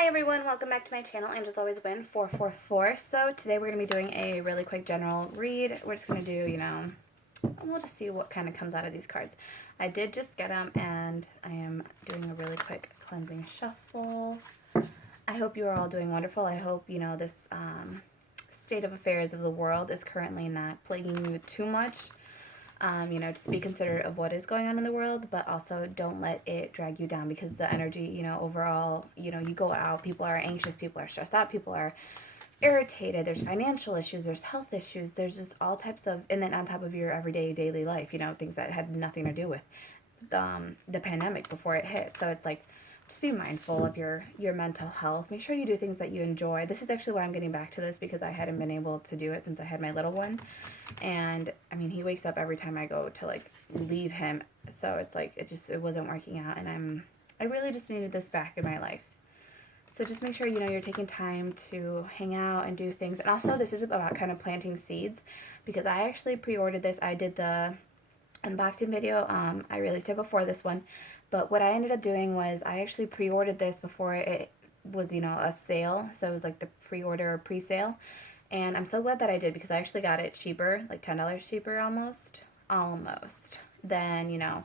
Hi everyone, welcome back to my channel, Angels Always Win 444. So today we're going to be doing a really quick general read. We're just going to do, we'll just see what kind of comes out of these cards. I did just get them and I am doing a really quick cleansing shuffle. I hope you are all doing wonderful. I hope, this state of affairs of the world is currently not plaguing you too much. Just be considerate of what is going on in the world, but also don't let it drag you down because the energy, overall, you go out, people are anxious, people are stressed out, people are irritated, there's financial issues, there's health issues, there's just all types of, and then on top of your everyday daily life, things that had nothing to do with the pandemic before it hit. So it's like, just be mindful of your mental health. Make sure you do things that you enjoy. This is actually why I'm getting back to this, because I hadn't been able to do it since I had my little one. And he wakes up every time I go to leave him. So it's like it wasn't working out, and I really just needed this back in my life. So just make sure you're taking time to hang out and do things. And also this is about kind of planting seeds, because I actually pre-ordered this. I did the unboxing video. I released it before this one. But what I ended up doing was I actually pre-ordered this before it was, a sale. So it was like the pre-order or pre-sale. And I'm so glad that I did, because I actually got it cheaper, like $10 cheaper almost, than,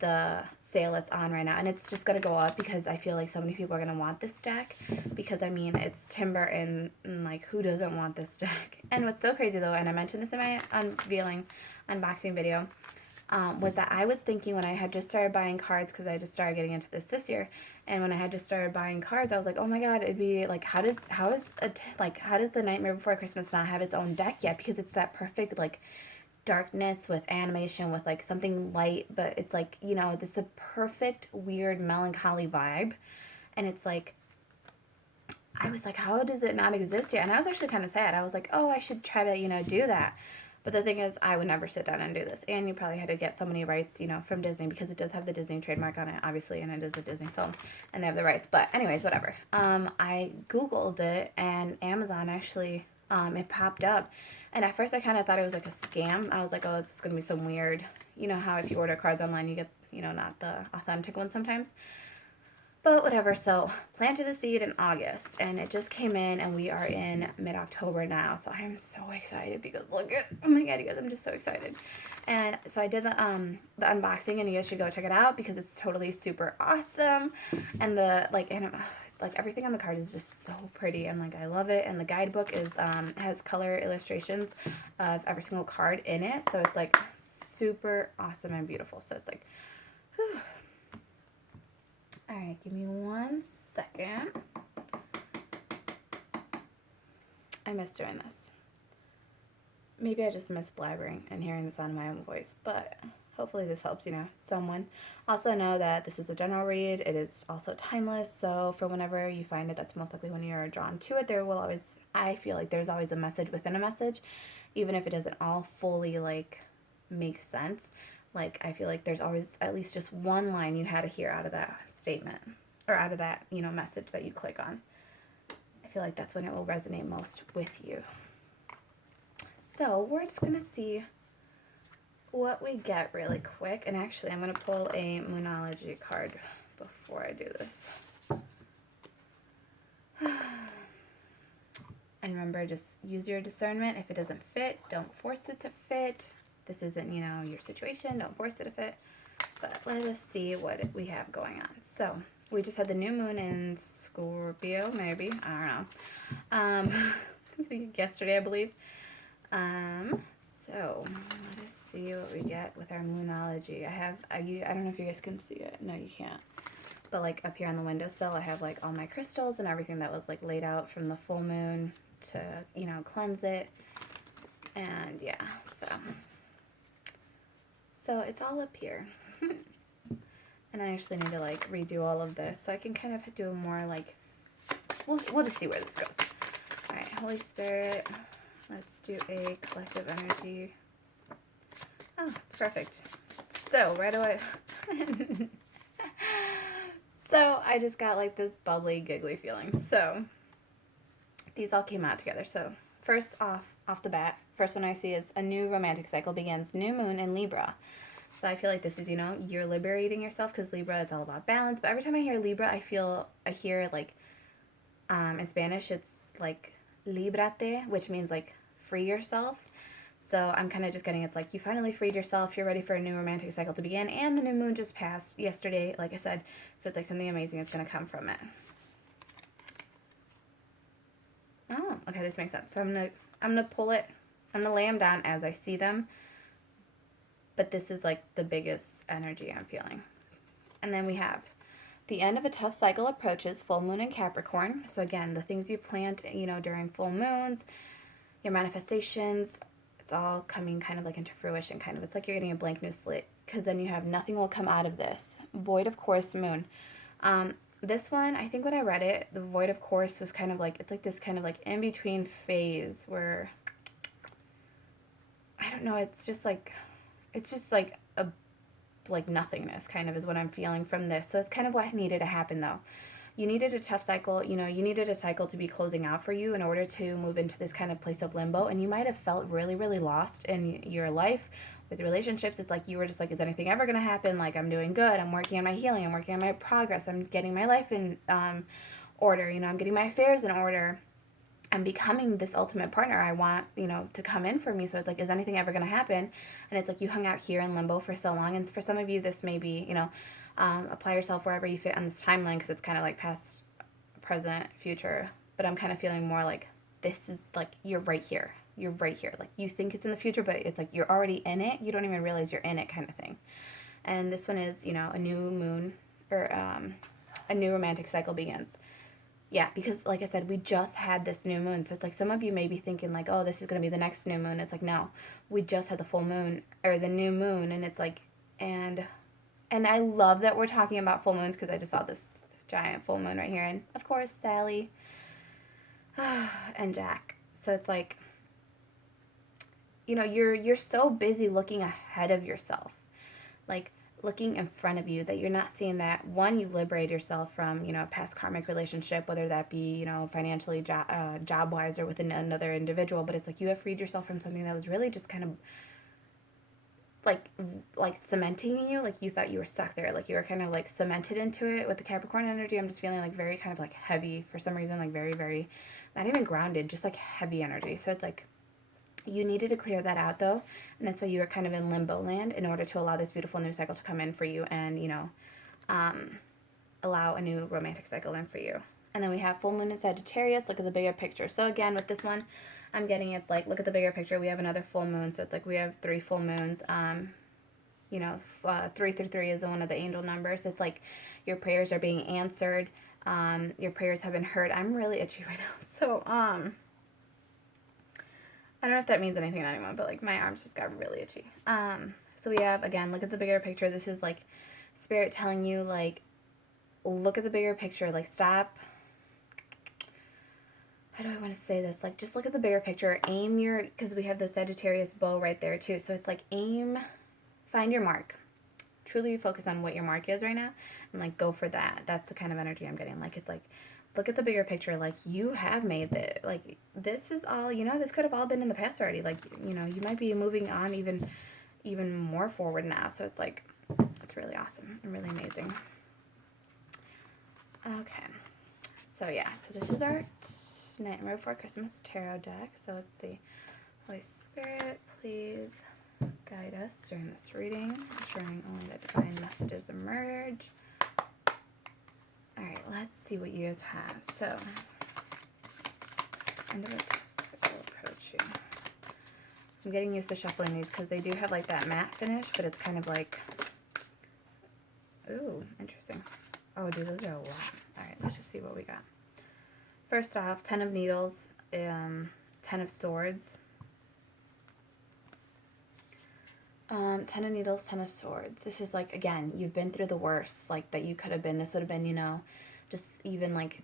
the sale it's on right now. And it's just going to go up because I feel like so many people are going to want this deck, because it's timber and who doesn't want this deck? And what's so crazy though, and I mentioned this in my unboxing video, was that I was thinking when I had just started buying cards, because I just started getting into this year, and when I had just started buying cards, I was like, oh my god, it'd be like, how does the Nightmare Before Christmas not have its own deck yet? Because it's that perfect darkness with animation with something light, but it's this is a perfect weird melancholy vibe, and it's I was like, how does it not exist yet? And I was actually kind of sad. I was like, oh, I should try to do that. But the thing is, I would never sit down and do this. And you probably had to get so many rights, from Disney, because it does have the Disney trademark on it, obviously, and it is a Disney film, and they have the rights. But anyways, whatever. I Googled it, and Amazon actually, it popped up. And at first, I kind of thought it was like a scam. I was like, oh, this is going to be some weird, how if you order cards online, you get, not the authentic ones sometimes. But whatever, so planted the seed in August, and it just came in, and we are in mid-October now, so I'm so excited, because look at, oh my god, you guys, I'm just so excited. And so I did the unboxing, and you guys should go check it out, because it's totally super awesome, and everything on the card is just so pretty, and I love it. And the guidebook is has color illustrations of every single card in it, so it's super awesome and beautiful. So it's whew. All right, give me 1 second. I miss doing this. Maybe I just miss blabbering and hearing the sound of my own voice, but hopefully this helps, someone. Also know that this is a general read. It is also timeless, so for whenever you find it, that's most likely when you're drawn to it. There will always, I feel like there's always a message within a message, even if it doesn't all fully, make sense. I feel like there's always at least just one line you had to hear out of that statement, or out of that, message that you click on. I feel like that's when it will resonate most with you. So we're just going to see what we get really quick. And actually, I'm going to pull a Moonology card before I do this. And remember, just use your discernment. If it doesn't fit, don't force it to fit. This isn't, your situation. Don't force it to fit. But let us see what we have going on. So, we just had the new moon in Scorpio, maybe. I don't know. Yesterday, I believe. So, let us see what we get with our Moonology. I don't know if you guys can see it. No, you can't. But, up here on the windowsill, I have, all my crystals and everything that was, laid out from the full moon to, cleanse it. And, yeah, So it's all up here. And I actually need to redo all of this, so I can kind of do more we'll just see where this goes. Alright, Holy Spirit, let's do a collective energy. Oh, it's perfect. So right away. So I just got this bubbly, giggly feeling. So these all came out together. So first off the bat, first one I see is a new romantic cycle begins, new moon in Libra. So I feel like this is, you're liberating yourself, because Libra, it's all about balance. But every time I hear Libra, I hear In Spanish, it's like líbrate, which means like free yourself. So I'm kind of just getting, it's like you finally freed yourself, you're ready for a new romantic cycle to begin, and the new moon just passed yesterday, like I said, so it's like something amazing is going to come from it. Oh, okay, this makes sense. So I'm gonna pull it, I'm gonna lay them down as I see them, but this is like the biggest energy I'm feeling. And then we have the end of a tough cycle approaches, full moon in Capricorn. So again, the things you plant, during full moons, your manifestations, it's all coming kind of like into fruition, kind of. It's like you're getting a blank new slate, because then you have nothing will come out of this. Void of course, moon. This one, I think when I read it, the void of course was kind of like, it's like this kind of like in-between phase where, I don't know, it's just like a like nothingness kind of is what I'm feeling from this. So it's kind of what needed to happen though. You needed a tough cycle, you needed a cycle to be closing out for you in order to move into this kind of place of limbo. And you might have felt really, really lost in your life with relationships. It's like you were just like, is anything ever going to happen? Like, I'm doing good. I'm working on my healing. I'm working on my progress. I'm getting my life in order. I'm getting my affairs in order. I'm becoming this ultimate partner I want, to come in for me. So it's like, is anything ever going to happen? And it's like you hung out here in limbo for so long. And for some of you, this may be, apply yourself wherever you fit on this timeline, because it's kind of like past, present, future. But I'm kind of feeling more like this is like you're right here. You're right here. Like you think it's in the future, but it's like you're already in it. You don't even realize you're in it, kind of thing. And this one is, a new moon or a new romantic cycle begins. Yeah, because like I said, we just had this new moon. So it's like some of you may be thinking like, oh, this is going to be the next new moon. It's like, no, we just had the full moon or the new moon. And it's like, and I love that we're talking about full moons, because I just saw this giant full moon right here. And of course, Sally and Jack. So it's like, you're so busy looking ahead of yourself, like looking in front of you, that you're not seeing that, one, you've liberated yourself from, a past karmic relationship, whether that be, financially, job-wise, or with another individual, but it's like you have freed yourself from something that was really just kind of like cementing you, like you thought you were stuck there, like you were kind of like cemented into it. With the Capricorn energy, I'm just feeling like very kind of like heavy for some reason, like very, very, not even grounded, just like heavy energy. So it's like, you needed to clear that out though, and that's why you were kind of in limbo land in order to allow this beautiful new cycle to come in for you, and allow a new romantic cycle in for you. And then we have full moon in Sagittarius. Look at the bigger picture. So again, with this one, I'm getting, it's like, look at the bigger picture. We have another full moon, so it's like we have 3 full moons. 3 through 3 is one of the angel numbers. It's like your prayers are being answered. Your prayers have been heard. I'm really itchy right now, so I don't know if that means anything to anyone, but like my arms just got really itchy. So we have, again, look at the bigger picture. This is like spirit telling you, like, look at the bigger picture. Like, stop. How do I want to say this? Like, just look at the bigger picture. Aim your, because we have the Sagittarius bow right there too. So it's like aim, find your mark. Truly focus on what your mark is right now, and like go for that. That's the kind of energy I'm getting. Like, it's like, look at the bigger picture. Like, you have made it. Like, this is all, this could have all been in the past already. Like, you might be moving on even more forward now. So it's like, it's really awesome and really amazing. Okay. So yeah, so this is our Nightmare Before Christmas tarot deck. So let's see. Holy Spirit, please guide us during this reading, ensuring only that divine messages emerge. Alright, let's see what you guys have. So, end of a tough cycle approach you. I'm getting used to shuffling these because they do have like that matte finish, but it's kind of like, ooh, interesting. Oh, dude, those are a lot. Alright, let's just see what we got. First off, 10 of Needles, 10 of Swords. 10 of Needles, 10 of Swords. This is like, again, you've been through the worst, like, that you could have been. This would have been, just even, like,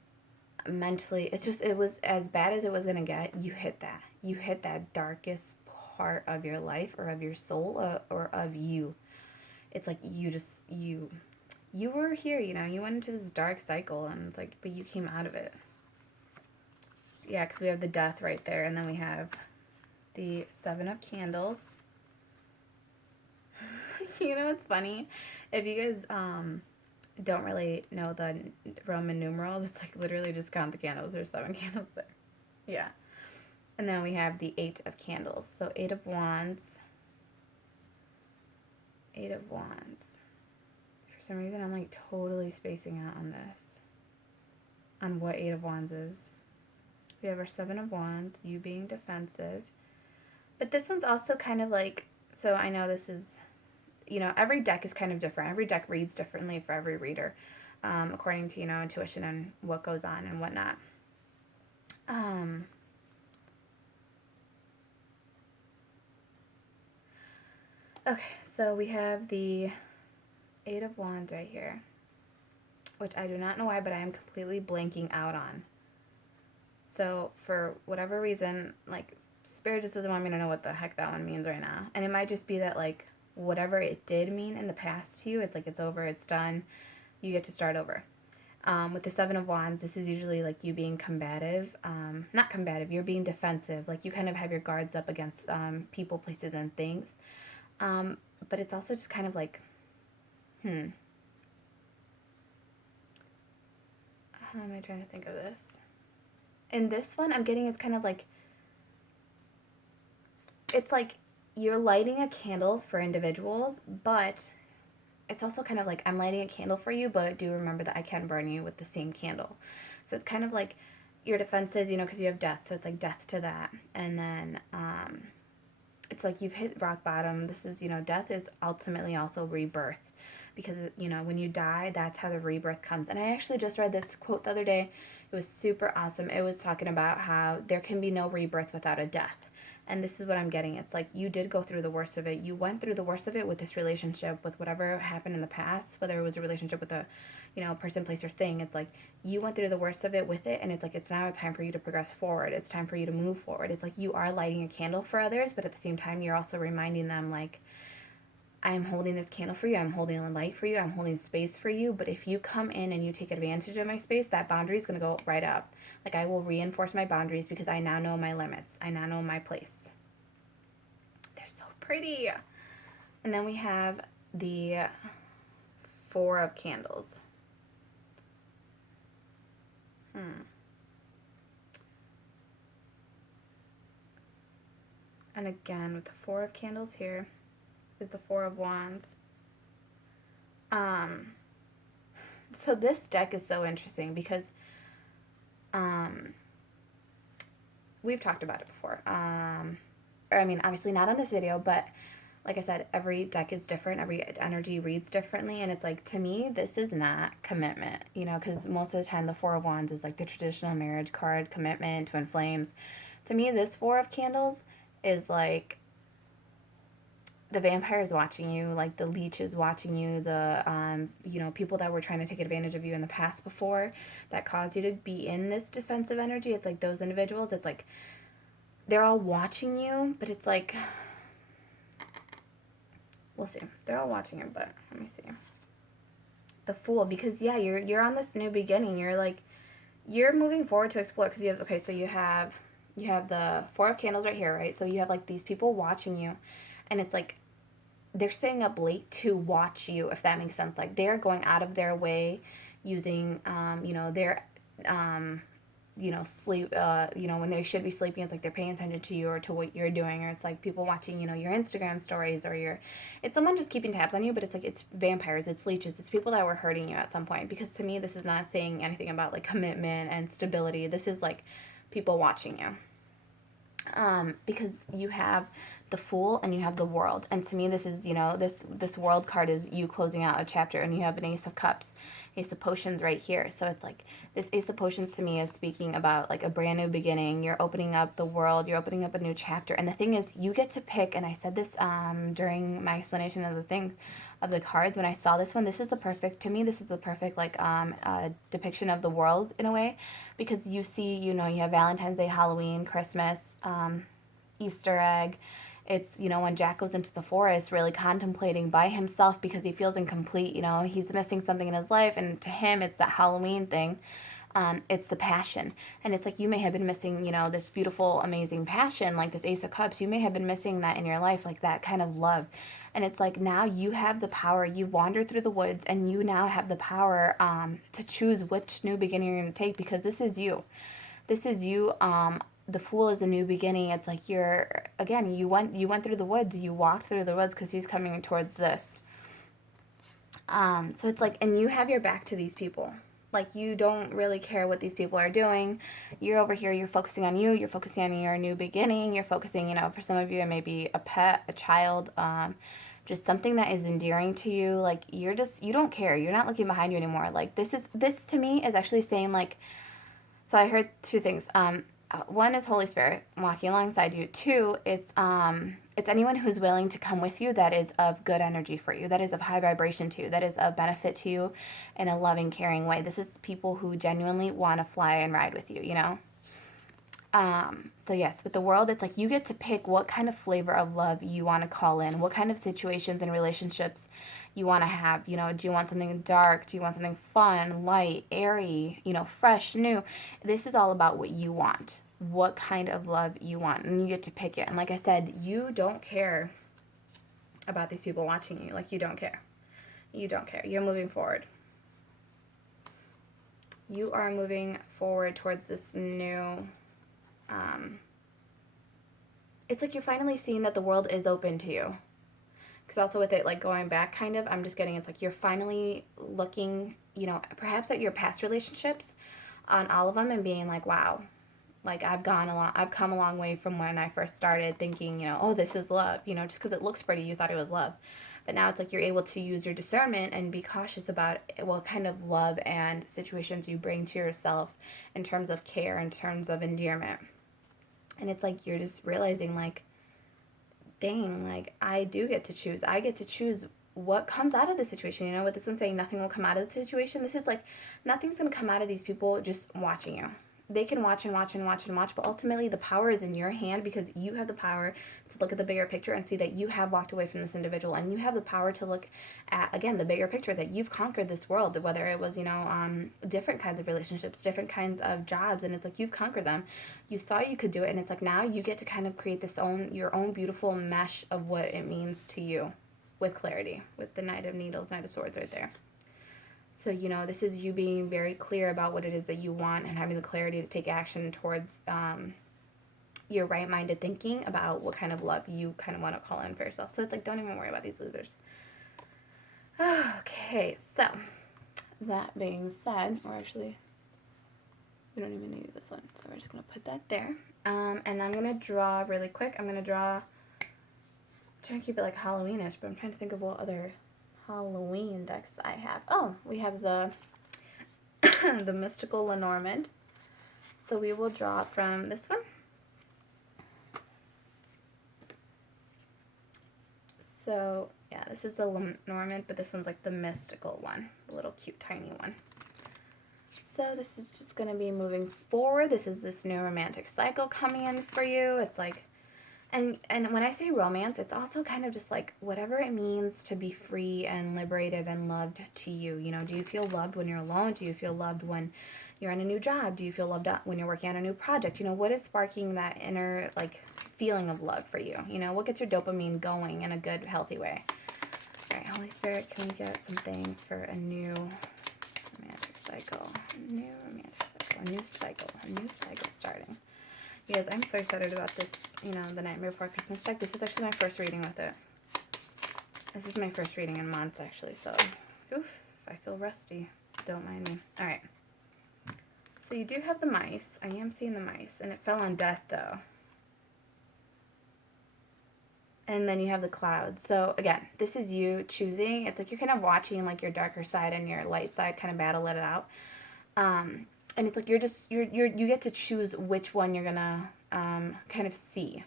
mentally. It was as bad as it was going to get. You hit that. You hit that darkest part of your life or of your soul or of you. It's like you were here, you went into this dark cycle, and it's like, but you came out of it. Yeah, because we have the Death right there, and then we have the 7 of Candles. It's funny, if you guys don't really know the Roman numerals, it's like literally just count the candles. There's 7 candles there. Yeah. And then we have the 8 of candles. So 8 of wands. 8 of wands. For some reason, I'm like totally spacing out on this. On what 8 of wands is. We have our 7 of wands, you being defensive. But this one's also kind of like, so I know this is, you know, every deck is kind of different. Every deck reads differently for every reader, according to, you know, intuition and what goes on and whatnot. Okay, so we have the 8 of wands right here, which I do not know why, but I am completely blanking out on. So for whatever reason, like, Spirit just doesn't want me to know what the heck that one means right now. And it might just be that, like, whatever it did mean in the past to you, it's like it's over, it's done, you get to start over. With the 7 of wands, this is usually like you being combative. Not combative, you're being defensive. Like you kind of have your guards up against people, places, and things. But it's also just kind of like, how am I trying to think of this? In this one, I'm getting it's kind of like, it's like you're lighting a candle for individuals, but it's also kind of like I'm lighting a candle for you, but do remember that I can burn you with the same candle. So it's kind of like your defenses, you know, because you have death, so it's like death to that. And then it's like you've hit rock bottom. This is, you know, death is ultimately also rebirth. Because, you know, when you die, that's how the rebirth comes. And I actually just read this quote the other day. It was super awesome. It was talking about how there can be no rebirth without a death. And this is what I'm getting. It's like you did go through the worst of it. You went through the worst of it with this relationship, with whatever happened in the past, whether it was a relationship with a, you know, person, place, or thing. It's like you went through the worst of it with it, and it's like it's now time for you to progress forward. It's time for you to move forward. It's like you are lighting a candle for others, but at the same time, you're also reminding them, like, I am holding this candle for you. I'm holding a light for you. I'm holding space for you. But if you come in and you take advantage of my space, that boundary is going to go right up. Like I will reinforce my boundaries because I now know my limits. I now know my place. They're so pretty. And then we have the 4 of candles. And again, with the 4 of candles here, is the 4 of wands. So this deck is so interesting because we've talked about it before. Or I mean, obviously not on this video, but like I said, every deck is different. Every energy reads differently. And it's like, to me, this is not commitment, you know, because most of the time the 4 of wands is like the traditional marriage card, commitment, twin flames. To me, this 4 of candles is like, the vampire is watching you, like the leech is watching you, the, you know, people that were trying to take advantage of you in the past before that caused you to be in this defensive energy. It's like those individuals, it's like they're all watching you, but it's like, we'll see. They're all watching you, but let me see. The Fool, because yeah, you're on this new beginning. You're like, you're moving forward to explore because you have, okay, so you have the 4 of candles right here, right? So you have like these people watching you, and it's like they're staying up late to watch you, if that makes sense. Like they're going out of their way using, you know, their, you know, sleep, you know, when they should be sleeping, it's like they're paying attention to you or to what you're doing, or it's like people watching, you know, your Instagram stories, or it's someone just keeping tabs on you, but it's like, it's vampires, it's leeches, it's people that were hurting you at some point, because to me, this is not saying anything about like commitment and stability. This is like people watching you. Because you have the Fool and you have the World, and to me this is, you know, this World card is you closing out a chapter, and you have an Ace of Cups, Ace of Potions right here. So it's like this Ace of Potions to me is speaking about like a brand new beginning. You're opening up the world, you're opening up a new chapter, and the thing is, you get to pick, and I said this during my explanation of the thing of the cards, when I saw this one, this is the perfect, to me this is the perfect like depiction of the world in a way, because you see, you know, you have Valentine's Day, Halloween, Christmas, Easter egg. It's, you know, when Jack goes into the forest really contemplating by himself because he feels incomplete, you know, he's missing something in his life, and to him it's that Halloween thing. It's the passion, and it's like you may have been missing, you know, this beautiful, amazing passion, like this Ace of Cups. You may have been missing that in your life, like that kind of love. And it's like now you have the power. You wandered through the woods and you now have the power to choose which new beginning you're going to take, because this is you. This is you. The Fool is a new beginning. It's like you went through the woods. You walked through the woods because he's coming towards this. So it's like, and you have your back to these people. Like, you don't really care what these people are doing. You're over here, you're focusing on you, you're focusing on your new beginning, you're focusing, for some of you, it may be a pet, a child, just something that is endearing to you. Like, you don't care. You're not looking behind you anymore. Like, this to me is actually saying, like, so I heard two things. One is Holy Spirit walking alongside you. Two, it's anyone who's willing to come with you that is of good energy for you, that is of high vibration to you, that is of benefit to you in a loving, caring way. This is people who genuinely want to fly and ride with you, So yes, with the world, it's like you get to pick what kind of flavor of love you want to call in, what kind of situations and relationships you want to have. Do you want something dark? Do you want something fun, light, airy, fresh, new? This is all about what you want, what kind of love you want, and you get to pick it. And like I said, you don't care about these people watching you. Like, you don't care. You don't care. You're moving forward. You are moving forward towards this new, it's like you're finally seeing that the world is open to you. Because also with it, like, going back kind of, I'm just getting, it's like you're finally looking, perhaps at your past relationships, on all of them, and being like, wow, like, I've come a long way from when I first started thinking, oh, this is love, just because it looks pretty, you thought it was love. But now it's like you're able to use your discernment and be cautious about what kind of love and situations you bring to yourself in terms of care, in terms of endearment. And it's like you're just realizing, like, dang, like, I do get to choose. I get to choose what comes out of the situation. With this one saying nothing will come out of the situation, this is like nothing's going to come out of these people just watching you. They can watch and watch and watch and watch, but ultimately the power is in your hand, because you have the power to look at the bigger picture and see that you have walked away from this individual, and you have the power to look at, again, the bigger picture, that you've conquered this world, whether it was, different kinds of relationships, different kinds of jobs, and it's like you've conquered them. You saw you could do it, and it's like now you get to kind of create your own beautiful mesh of what it means to you with clarity, with the Knight of Needles, Knight of Swords right there. So, this is you being very clear about what it is that you want, and having the clarity to take action towards your right-minded thinking about what kind of love you kind of want to call in for yourself. So it's like, don't even worry about these losers. Okay, so that being said, we don't even need this one, so we're just going to put that there. And I'm going to draw really quick. I'm trying to keep it like Halloweenish, but I'm trying to think of what other Halloween decks I have. Oh, we have the the Mystical Lenormand. So we will draw from this one. So yeah, this is the Lenormand, but this one's like the mystical one, the little cute tiny one. So this is just going to be moving forward. This is this new romantic cycle coming in for you. It's like, and when I say romance, it's also kind of just like whatever it means to be free and liberated and loved to you. Do you feel loved when you're alone? Do you feel loved when you're on a new job? Do you feel loved when you're working on a new project? What is sparking that inner, like, feeling of love for you? What gets your dopamine going in a good, healthy way? All right, Holy Spirit, can we get something for a new romantic cycle? A new cycle starting. You guys, I'm so excited about this, the Nightmare Before Christmas deck. This is actually my first reading with it. This is my first reading in months, actually, so, oof, if I feel rusty, don't mind me. All right. So you do have the mice. I am seeing the mice, and it fell on death, though. And then you have the clouds. So, again, this is you choosing. It's like you're kind of watching, like, your darker side and your light side kind of battle it out. And it's like you get to choose which one you're gonna kind of see.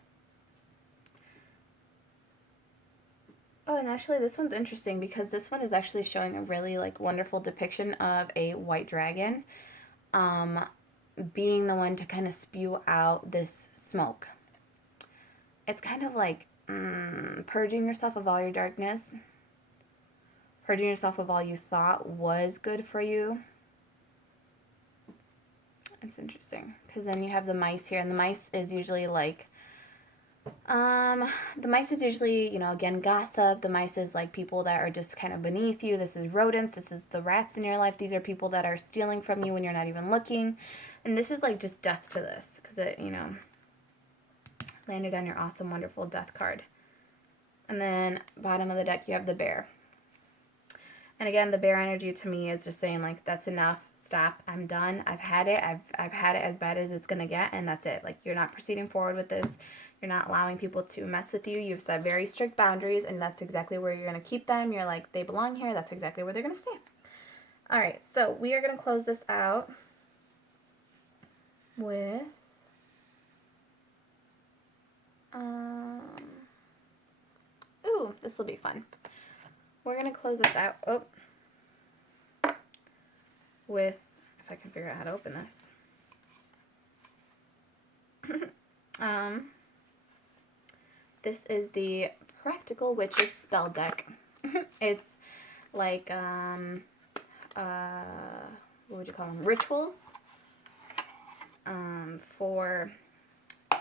Oh, and actually this one's interesting because this one is actually showing a really, like, wonderful depiction of a white dragon being the one to kind of spew out this smoke. It's kind of like purging yourself of all your darkness, purging yourself of all you thought was good for you. It's interesting because then you have the mice here, and the mice is usually like The mice is usually, again, gossip. The mice is like people that are just kind of beneath you. This is rodents. This is the rats in your life. These are people that are stealing from you when you're not even looking. And this is like just death to this because it, landed on your awesome, wonderful death card. And then bottom of the deck, you have the bear. And again, the bear energy to me is just saying like, that's enough. Stop. I'm done. I've had it. I've had it as bad as it's going to get. And that's it. Like, you're not proceeding forward with this. You're not allowing people to mess with you. You've set very strict boundaries, and that's exactly where you're going to keep them. You're like, they belong here. That's exactly where they're going to stay. All right. So we are going to close this out with ooh, this will be fun. We're going to close this out with, if I can figure out how to open this. This is the Practical Witches spell deck. It's like, what would you call them? Rituals.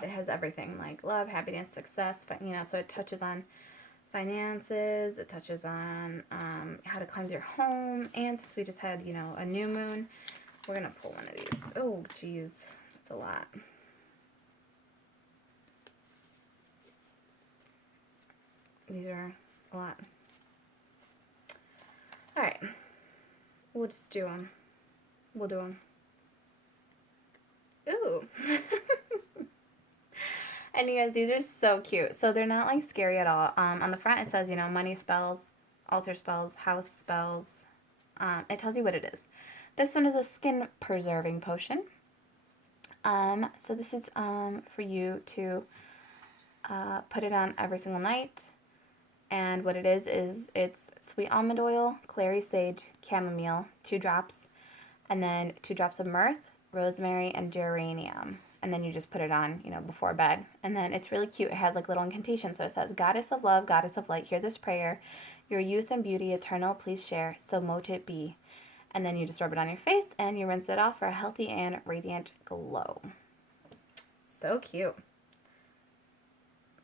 It has everything like love, happiness, success, so it touches on finances, it touches on how to cleanse your home, and since we just had, a new moon, we're going to pull one of these. Oh, geez, that's a lot. These are a lot. All right, we'll just do them. We'll do them. Ooh. And you guys, these are so cute. So they're not like scary at all. On the front it says, money spells, altar spells, house spells. It tells you what it is. This one is a skin preserving potion. So this is for you to put it on every single night. And what it is it's sweet almond oil, clary sage, chamomile, 2 drops, and then 2 drops of myrrh, rosemary, and geranium. And then you just put it on, before bed. And then it's really cute. It has like little incantations. So it says, Goddess of love, Goddess of light, hear this prayer. Your youth and beauty eternal, please share. So mote it be. And then you just rub it on your face and you rinse it off for a healthy and radiant glow. So cute.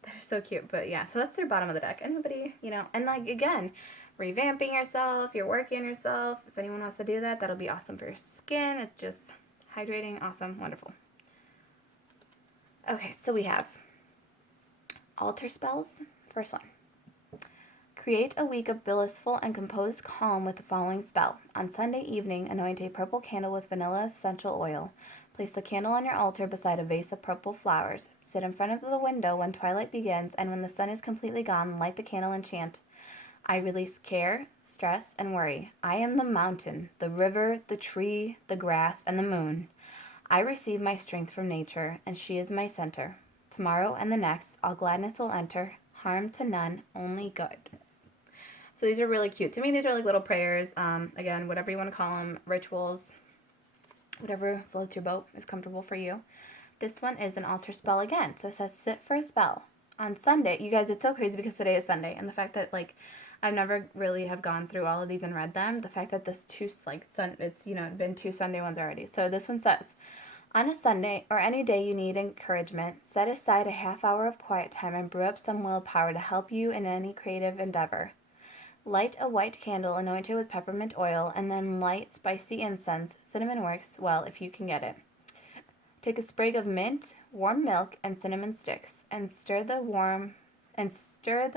They're so cute. But yeah, so that's their bottom of the deck. Anybody, and like, again, revamping yourself, you're working on yourself. If anyone wants to do that, that'll be awesome for your skin. It's just hydrating, awesome, wonderful. Okay, so we have altar spells. First one. Create a week of blissful and composed calm with the following spell. On Sunday evening, anoint a purple candle with vanilla essential oil. Place the candle on your altar beside a vase of purple flowers. Sit in front of the window when twilight begins, and when the sun is completely gone, light the candle and chant. I release care, stress, and worry. I am the mountain, the river, the tree, the grass, and the moon. I receive my strength from nature, and she is my center. Tomorrow and the next, all gladness will enter, harm to none, only good. So these are really cute. To me, these are like little prayers. Again, whatever you want to call them, rituals, whatever floats your boat is comfortable for you. This one is an altar spell again. So it says, sit for a spell. On Sunday, you guys, it's so crazy because today is Sunday, and the fact that, like, I've never really have gone through all of these and read them. The fact that this it's, been 2 Sunday ones already. So this one says, on a Sunday or any day you need encouragement, set aside a half hour of quiet time and brew up some willpower to help you in any creative endeavor. Light a white candle anointed with peppermint oil, and then light spicy incense. Cinnamon works well if you can get it. Take a sprig of mint, warm milk, and cinnamon sticks, and stir the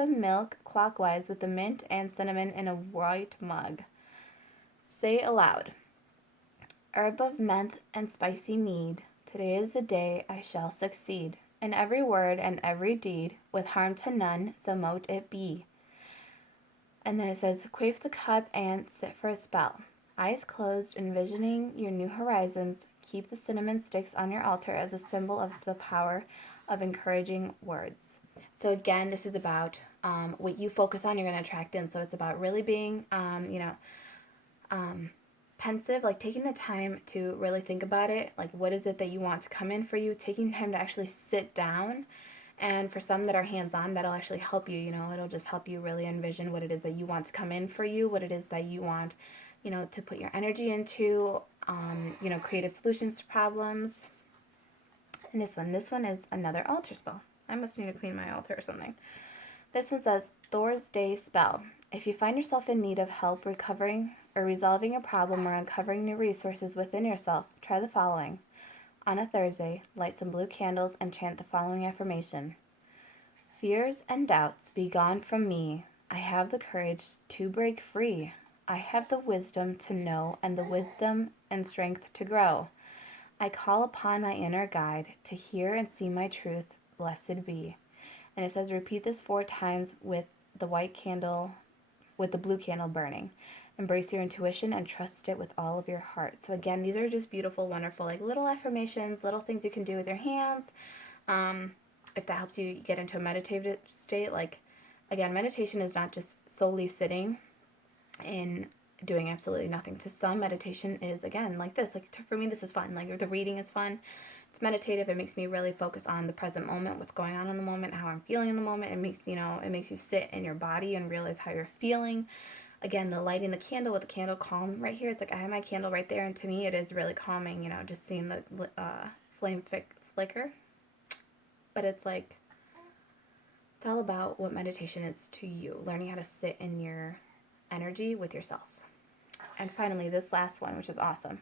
milk clockwise with the mint and cinnamon in a white mug. Say aloud, herb of menthe and spicy mead, today is the day I shall succeed. In every word and every deed, with harm to none, so mote it be. And then it says, quaff the cup and sit for a spell. Eyes closed, envisioning your new horizons, keep the cinnamon sticks on your altar as a symbol of the power of encouraging words. So again, this is about what you focus on, you're going to attract in. So it's about really being, pensive, like taking the time to really think about it. Like, what is it that you want to come in for you? Taking time to actually sit down. And for some that are hands-on, that'll actually help you, it'll just help you really envision what it is that you want to come in for you, what it is that you want, to put your energy into, creative solutions to problems. And this one is another altar spell. I must need to clean my altar or something. This one says, Thor's Day Spell. If you find yourself in need of help recovering or resolving a problem or uncovering new resources within yourself, try the following. On a Thursday, light some blue candles and chant the following affirmation. Fears and doubts be gone from me. I have the courage to break free. I have the wisdom to know and the wisdom and strength to grow. I call upon my inner guide to hear and see my truth. Blessed be. And it says repeat this 4 times with the blue candle burning. Embrace your intuition and trust it with all of your heart. So again, these are just beautiful, wonderful, like little affirmations, little things you can do with your hands. If that helps you get into a meditative state, like, again, meditation is not just solely sitting and doing absolutely nothing. To some, meditation is, again, like this. Like, for me, this is fun. Like, the reading is fun. It's meditative. It makes me really focus on the present moment, what's going on in the moment, how I'm feeling in the moment. It makes you sit in your body and realize how you're feeling. Again, the lighting the candle with the candle calm right here. It's like I have my candle right there, and to me, it is really calming. Just seeing the flame flicker. But it's like, it's all about what meditation is to you, learning how to sit in your energy with yourself. And finally, this last one, which is awesome.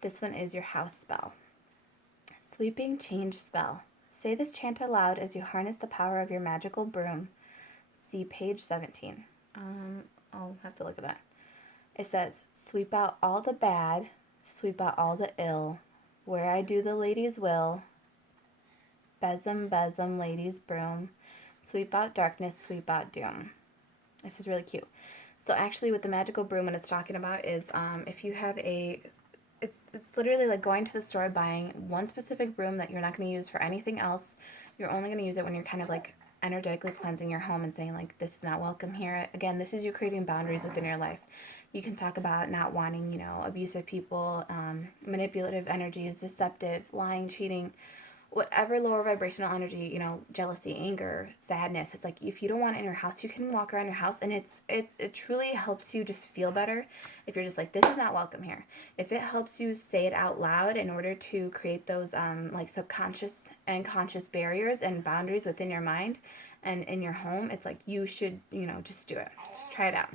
This one is your house spell. Sweeping change spell. Say this chant aloud as you harness the power of your magical broom. See page 17. I'll have to look at that. It says, sweep out all the bad, sweep out all the ill. Where I do the lady's will, besom, besom, lady's broom. Sweep out darkness, sweep out doom. This is really cute. So actually with the magical broom, what it's talking about is if you have it's literally like going to the store, buying one specific broom that you're not going to use for anything else. You're only going to use it when you're kind of like energetically cleansing your home and saying like, this is not welcome here. Again, this is you creating boundaries within your life. You can talk about not wanting, abusive people, manipulative energies, deceptive, lying, cheating, whatever lower vibrational energy, jealousy, anger, sadness. It's like, if you don't want it in your house, you can walk around your house, and it truly helps you just feel better if you're just like, this is not welcome here. If it helps you say it out loud in order to create those like subconscious and conscious barriers and boundaries within your mind and in your home, it's like you should, just do it. Just try it out.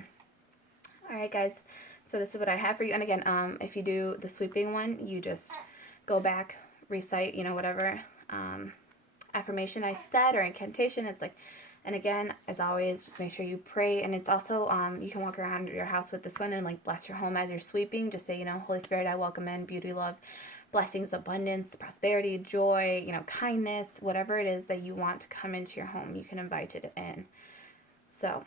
All right, guys. So this is what I have for you. And again, if you do the sweeping one, you just go back, recite, whatever affirmation I said or incantation. It's like, and again, as always, just make sure you pray. And it's also, you can walk around your house with this one and like bless your home as you're sweeping. Just say, Holy Spirit, I welcome in beauty, love, blessings, abundance, prosperity, joy, kindness, whatever it is that you want to come into your home, you can invite it in. So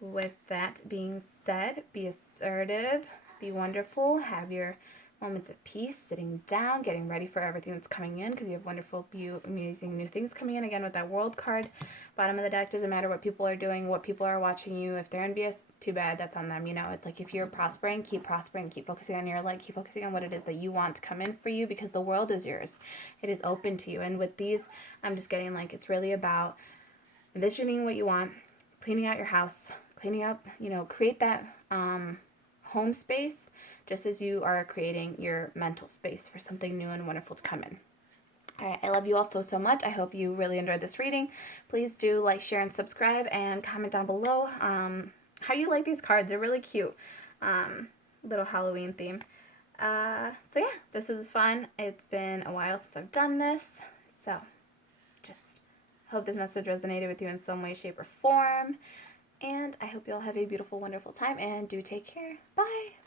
with that being said, be assertive, be wonderful, have your moments of peace, sitting down, getting ready for everything that's coming in, because you have wonderful, amazing new things coming in. Again, with that world card, bottom of the deck, doesn't matter what people are doing, what people are watching you. If they're envious, too bad, that's on them. It's like, if you're prospering, keep focusing on your light, keep focusing on what it is that you want to come in for you, because the world is yours. It is open to you. And with these, I'm just getting like, it's really about envisioning what you want, cleaning out your house, cleaning up, create that home space, just as you are creating your mental space for something new and wonderful to come in. All right, I love you all so, so much. I hope you really enjoyed this reading. Please do like, share, and subscribe, and comment down below how you like these cards. They're really cute. Little Halloween theme. So yeah, this was fun. It's been a while since I've done this. So just hope this message resonated with you in some way, shape, or form. And I hope you all have a beautiful, wonderful time, and do take care. Bye!